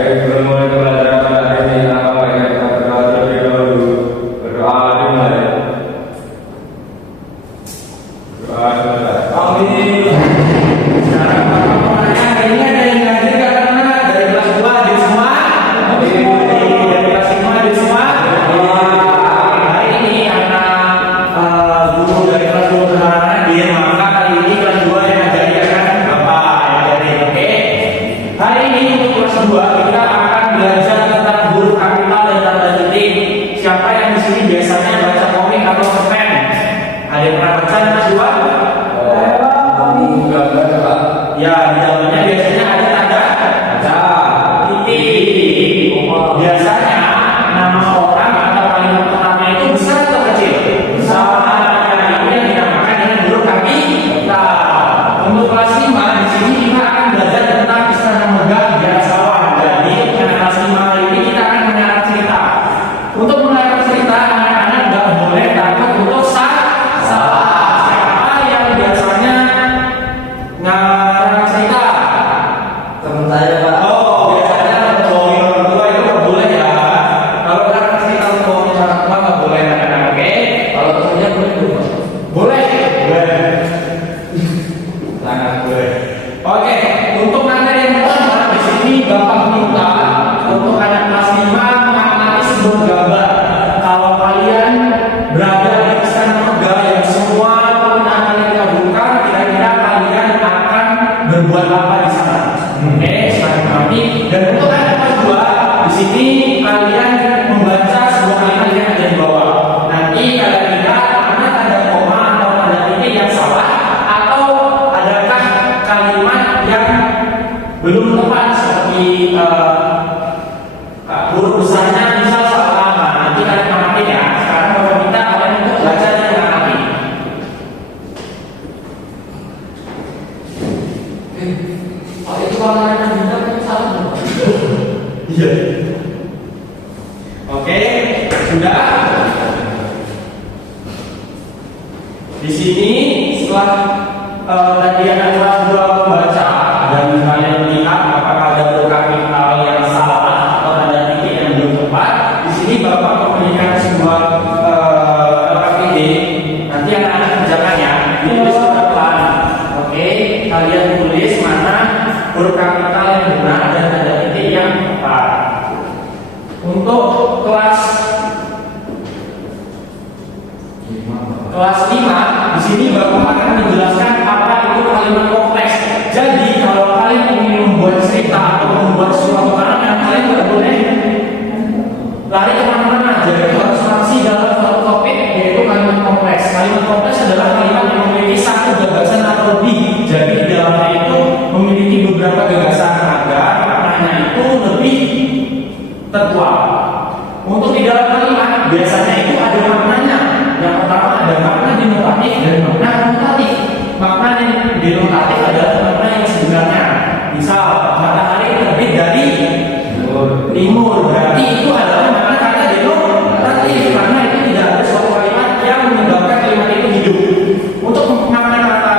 sebelum mulai pelajaran pada hari ini, apa yang kita berdoa terlebih dahulu. Berdoa dimulai. Doa dimulai. Amin. Sekarang Bapak mau nanya, hari ini ada yang ngajar nggak anak-anak dari kelas 2 hadir semua? Dari kelas 5 hadir semua? Hari ini anak guru dari kelas 2 benar hadir, maka hari ini kelas 2 yang ngajari akan Bapak yang ngajarin, oke? Hari ini untuk kelas 2 kita akan belajar tentang huruf kapital dan tanda titik. Siapa yang di sini biasanya baca komik atau cerpen? Ada yang pernah baca kelas 2? Ya, di dalamnya biasanya ada tanda titik. Biasanya nama orang atau kalimat pertama itu besar atau kecil? Besar. Ini yang dinamakan dengan huruf kapital. Untuk kelas 5 di sini kita akan belajar tentang istana megah di atas awan. Jadi karena kelas 5 kali ini kita akan mengarang cerita. Untuk mengarang cerita, anak-anak nggak boleh takut untuk salah. Siapa yang biasanya ngarang cerita? Teman saya, Pak. Oh, biasanya bohongin orang tua itu nggak boleh ya. Kalau ngarang cerita bohongin orang tua nggak boleh, anak-anak, oke? Kalau temannya boleh dulu, Pak. Boleh. Sangat boleh. Oke, untuk materi yang pertama di sini Bapak minta untuk anak kelas 5 mengamati sebuah gambar. Kalau kalian berada di istana megah yang semua permintaan kalian kabulkan, kira-kira kalian akan berbuat apa di sana? Oke, selamat mengamati. Dan untuk anak kelas 2 di sini kalian membaca sebuah kalimat yang ada di bawah. Nanti kalian lihat mana tanda koma atau tanda titik yang salah, atau adakah kalimat yang belum tepat seperti huruf besarnya misal salah apa. Nanti kalian mengamati ya. Sekarang Bapak minta kalian untuk baca dan mengamati. Pak, itu kalau ada minta kan salah, Pak. Iya. Oke, sudah. Di sini setelah tadi anak kelas 2 membaca dan kalian melihat apakah ada huruf kapital yang salah atau tanda titik yang belum tepat, di sini Bapak memberikan sebuah LKPD. Nanti anak-anak kerjakan ya. Ditulis pelan. Oke, kalian tulis mana huruf kapital yang benar dan tanda titik yang tepat. Untuk kelas 5 di sini Bapak akan menjelaskan apa itu kalimat kompleks. Jadi kalau kalian ingin membuat cerita atau membuat suatu karangan, kalian tidak boleh lari kemana-mana. Jadi harus masih dalam suatu topik, yaitu kalimat kompleks. Kalimat kompleks adalah kalimat yang memiliki satu gagasan atau lebih. Jadi di dalamnya itu memiliki beberapa gagasan agar maknanya itu lebih terkuat. Untuk di dalam kalimat biasanya itu ada maknanya. Yang pertama ada makna denotatif dan makna konnotatif. Makna denotatif adalah makna yang sebenarnya. Misal matahari terbit dari timur, berarti itu adalah makna kata denotatif karena itu tidak ada suatu kalimat yang menyebabkan kalimat itu hidup. Untuk makna kata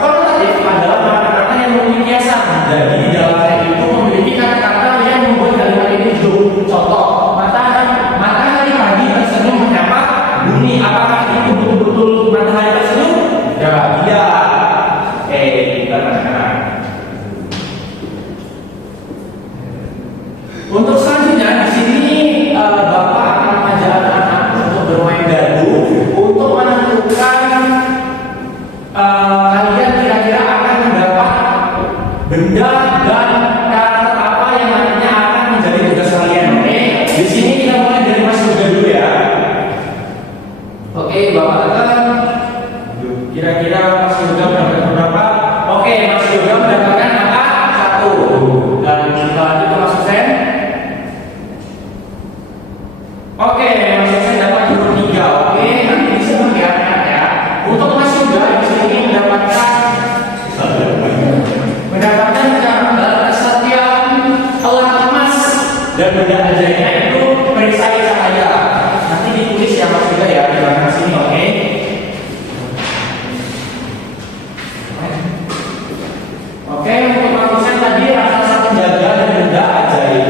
konnotatif adalah makna kata yang memiliki kiasan. Jadi di dalamnya itu memiliki kata-kata yang membuat kalimat itu hidup. Contoh, matahari pagi tersenyum menyapa bumi. Apakah itu betul-betul matahari tersenyum? Ya, tidak. Oke, kita akan. Untuk selanjutnya di sini Bapak akan mengajak anak-anak untuk bermain gardu untuk menentukan kalian kira-kira akan mendapat benda dan karakter apa yang nantinya akan menjadi tugas kalian. Oke, di sini kita mulai dari Mas Yoga dulu ya. Oke, Bapak akan kira-kira Mas Yoga mendapatkan berapa? Oke, Mas Yoga mendapatkan angka 1. Dan kita lanjut ke Mas Husen. Oke, Mas Husen dapat huruf 3. Oke, nanti disebut ya anak ya. Untuk Mas Yoga di sini mendapatkan kesetiaan elang emas dan benda ajaibnya itu perisai cahaya. Nanti ditulis ya Mas Yoga ya di belakang sini, oke? Oke, untuk Mas Husen tadi rasa penjaga dan benda ajaib.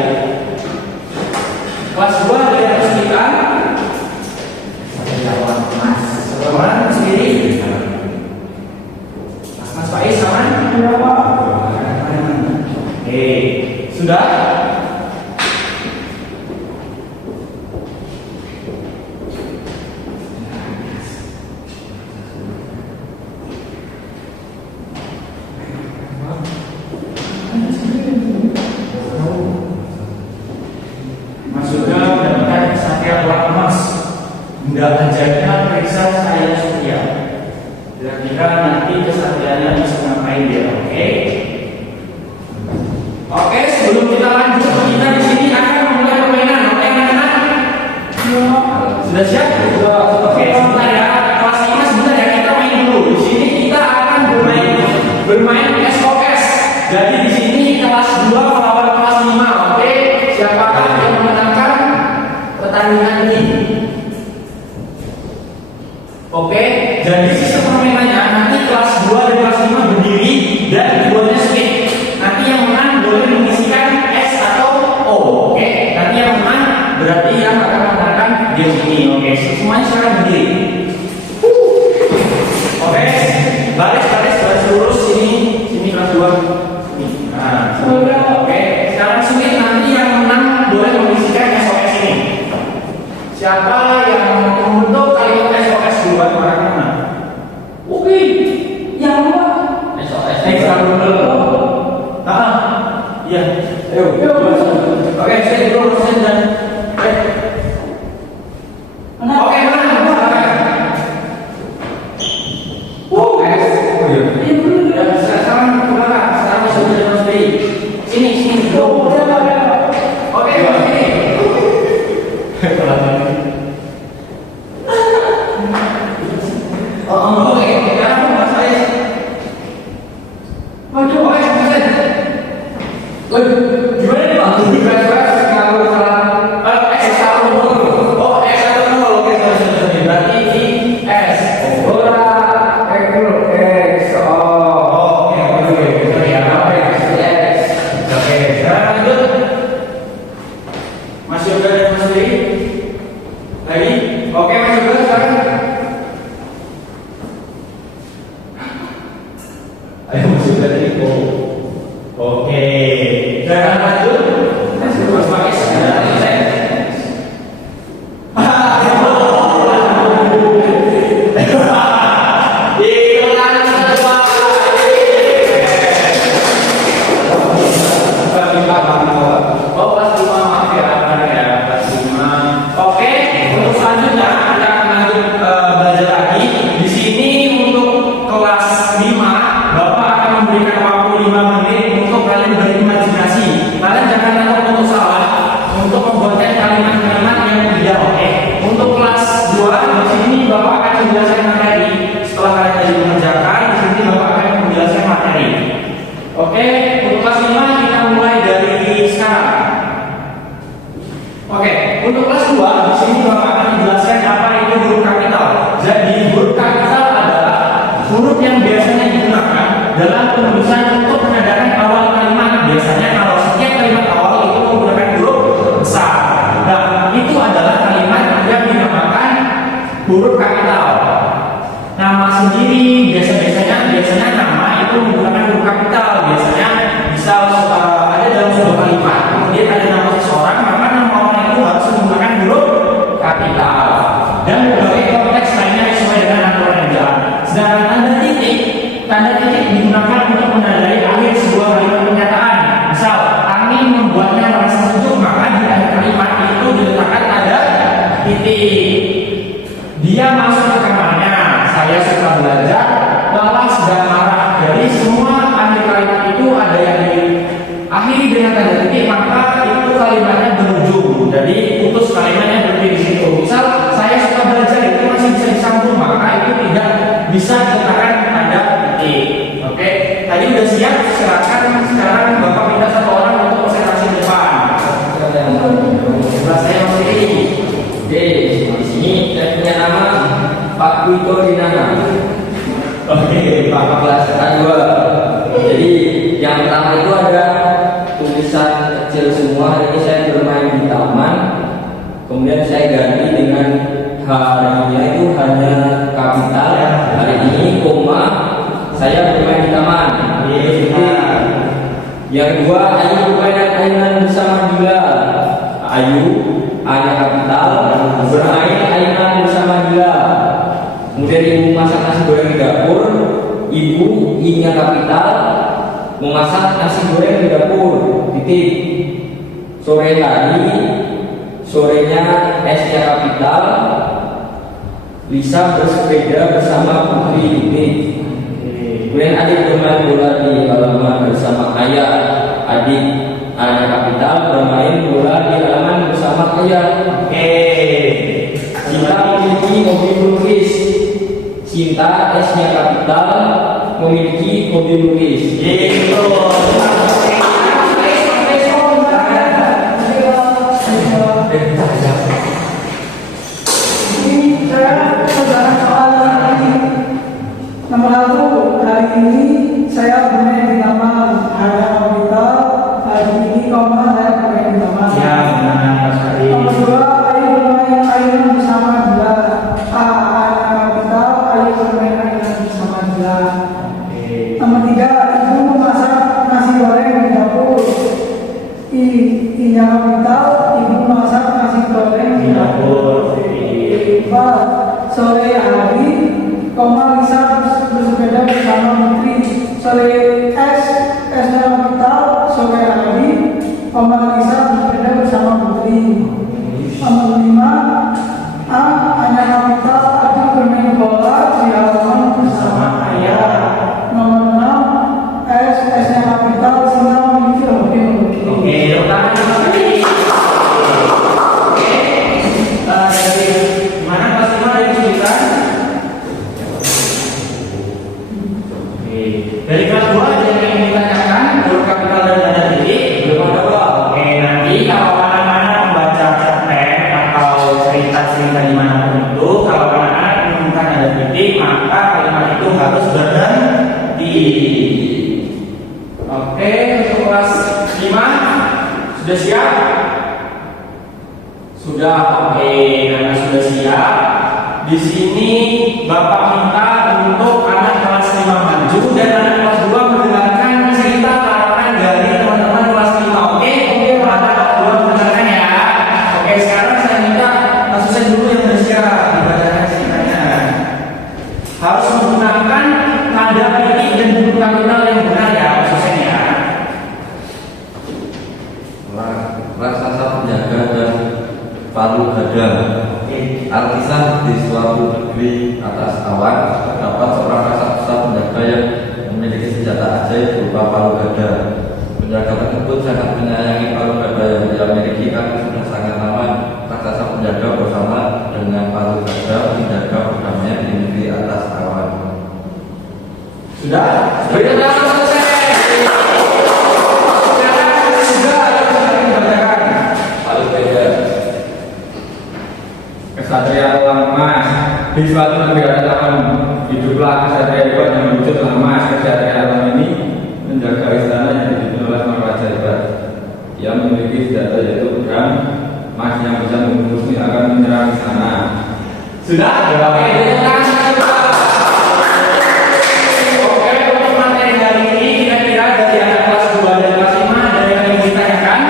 nggak ajarkan periksa saya setia. Kira-kira nanti kesatiannya bisa ngapain dia, oke? Oke, sebelum kita lanjut, kita di sini akan memulai permainan, oke anak-anak? Sudah siap? Oke, sebentar ya. Kelas 5 sebentar ya, kita main dulu. Di sini kita akan bermain SOS. Jadi di sini kelas 2 melawan kelas 5, oke? Siapakah yang memenangkan pertandingan ini? Oke, jadi sistem permainannya nanti kelas 2 dan kelas 5 berdiri dan keduanya skip. Nanti yang menang boleh mengisikan S atau O. Oke, nanti yang menang berarti yang akan memenangkan game ini. Oke, semuanya sekarang berdiri. Oke, baris lurus sini kelas 2. Nah, oke, sekarang sini nanti yang menang boleh mengisikan SOS ini. Siapa yang membentuk kalimat SOS duluan orang mana? Oke, yang mana? SOS. Dulu. Iya. Ayo. Oke, saya dulu dan. Oke, mana? Sekarang ke belakang. Sekarang sudah jadi sini. Oke, sini. Oke, sekarang saya. Gimana nih Pak? Kalau salah S1 dulu. Oh, S1 dulu. Oke, berarti ini S. Ora, X. Oh, oke. Ya, S. Oke, sekarang lanjut. Mas Yoga dan Mas Lee. Lagi? Oke, Mas Yoga sekarang. Ayo Mas Yoga dari Oke. Sekarang lanjut. Mas Pakis sekarang selesai. Untuk kelas 2 di sini Bapak akan menjelaskan apa itu huruf kapital. Jadi huruf kapital adalah huruf yang biasanya digunakan dalam penulisan untuk menandakan awal kalimat. Biasanya kalau setiap kalimat awal itu menggunakan huruf besar. Nah, itu adalah kalimat yang dinamakan huruf kapital. Nama sendiri biasanya nama itu menggunakan huruf kapital. Biasanya bisa ada dalam sebuah kalimat. Kemudian ada nama seseorang, maka nama orang itu harus menggunakan huruf kapital. Dan berbagai konteks lainnya sesuai dengan aturan yang jalan. Sedangkan tanda titik digunakan untuk menandai akhir sebuah kalimat pernyataan. Misal, angin membuatnya merasa sejuk, maka di akhir kalimat itu diletakkan ada titik. Dia masuk ke kamarnya, saya suka belajar, lelah sedang marah. Dari semua akhir kalimat itu ada yang diakhiri dengan tanda titik, maka itu kalimatnya berujung. Jadi putus kalimatnya berhenti di situ. Misal saya suka belajar itu masih bisa disambung, maka itu tidak bisa dikatakan tanda titik. Oke, tadi udah siap. Silakan sekarang Bapak minta satu orang untuk presentasi depan. Sebelah saya masih ini. Oke, di sini saya punya nama Pak Wito Dinana. Oke, Pak kelas A2. Jadi yang pertama itu ada tulisan kecil semua. Hari ini saya bermain di taman. Kemudian saya ganti dengan harinya itu hanya kapital. Hari ini koma saya bermain di taman. Jadi yang kedua, Ayu bermain ayunan bersama Dila. Ayu hanya kapital, bermain ayunan bersama Dila. Kemudian ibu masak nasi goreng di dapur. Ibu I-nya kapital, memasak nasi goreng di dapur. Titik. Sore hari, sorenya S-nya kapital, Lisa bersepeda bersama Putri ini. Kemudian adik bermain bola di halaman bersama ayah. Adik anak kapital bermain bola di halaman bersama ayah. Cinta memiliki hobi melukis. Cinta S-nya kapital memiliki hobi melukis. Nomor 1, hari ini saya bermain di taman. Ada kapital, hari ini koma saya bermain di taman. Ya, benar sekali. Nomor 2, ayo bermain ayunan bersama Bila. Ada kapital, ayo bermain ayunan bersama Bila. Nomor 3, ibu memasak nasi goreng di dapur. I-nya kapital, ibu memasak nasi goreng di dapur. 4, sore hari koma Lisa bersepeda bersama Putri. Sore S-nya kapital, sore hari koma Lisa bersepeda bersama Putri. Nomor 5, A-nya kapital, adik bermain bola di halaman bersama ayah. Nomor 6, S-nya kapital, Sinta memiliki hobi melukis. Dari mana Mas Ima ada kesulitan? Dari kelas 2 ada yang ingin ditanyakan huruf kapital dan tanda titik? Belum ada Pak. Nanti kalau anak-anak membaca cerpen atau cerita-cerita di manapun itu, kalau anak-anak menemukan tanda titik, maka kalimat itu harus berhenti. Untuk kelas 5 sudah siap? Sudah, karena sudah siap. Di sini Bapak minta untuk anak kelas 5 maju dan anak kelas 2 mendengarkan cerita larangan dari teman-teman kelas 5. Oke, anak kelas 2 mendengarkan ya. Sekarang saya minta asisten dulu yang bersiap dibacakan ceritanya. Harus menggunakan tanda titik dan huruf kapital yang benar ya, asisten ya. Raksasa penjaga dan palu gada. Alkisah di suatu negeri atas awan terdapat seorang raksasa penjaga yang memiliki senjata ajaib berupa palu gada. Penjaga tersebut sangat menyayangi palu gada yang dia miliki karena sudah sangat lama raksasa penjaga bersama dengan palu gada menjaga perdamaian di negeri atas awan. Sudah? Berikan tangan selesai. Kesatria Lemas. Di suatu negeri ada taman, hiduplah kesatria hebat yang berwujud Lemas. Kesatria alam ini menjaga istana yang dipimpin oleh Maharaja hebat. Ia memiliki senjata yaitu pedang emas yang bisa membunuh musuh yang akan menyerang istana. Sudah? Oke, untuk materi hari ini kira-kira dari anak kelas 2 dan kelas 5 ada yang ingin ditanyakan?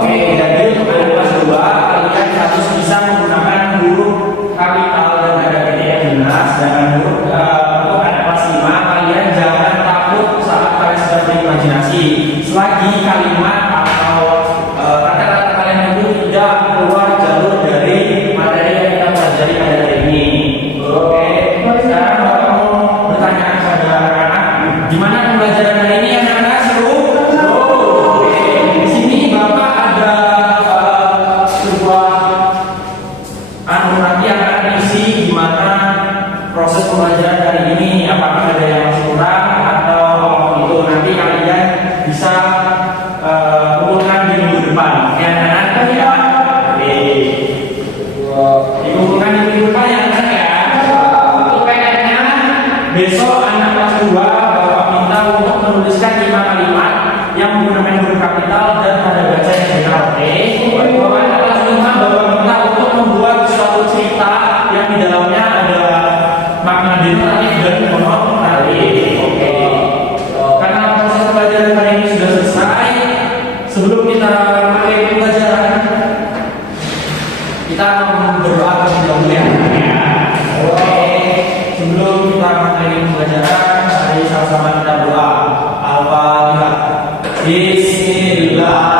Oke, jadi untuk anak kelas 2 kalian harus bisa menggunakan huruf kapital dan tanda titik yang jelas. Dan untuk anak kelas 5 kalian jangan takut saat kalian sedang berimajinasi. Selagi kalimat atau kata-kata kalian itu tidak keluar jalur dari materi yang kita pelajari pada hari ini. Oke, sekarang Bapak mau bertanya kepada anak-anak, gimana pembelajaran hari ini anak-anak? Seru? Oke, di sini Bapak ada sebuah nanti akan isi gimana proses pembelajaran hari ini, apakah ada yang masih kurang atau itu nanti kalian bisa kumpulkan di minggu depan. Ya anak-anak ya. Dikumpulkan di minggu depan ya anak ya. Untuk PR-nya besok anak kelas 2 Bapak minta untuk menuliskan 5 kalimat yang menggunakan huruf kapital dan tanda baca yang benar. Untuk anak kelas 5 Bapak minta untuk membuat suatu cerita yang di dalamnya ada makna denotatif dan monotatif. Karena proses pembelajaran hari ini sudah selesai, sebelum kita mulai pembelajaran, kita berdoa terlebih dahulu ya. Sebelum kita mulai pembelajaran, mari sama-sama kita berdoa. Al-Fatihah. Bismillah.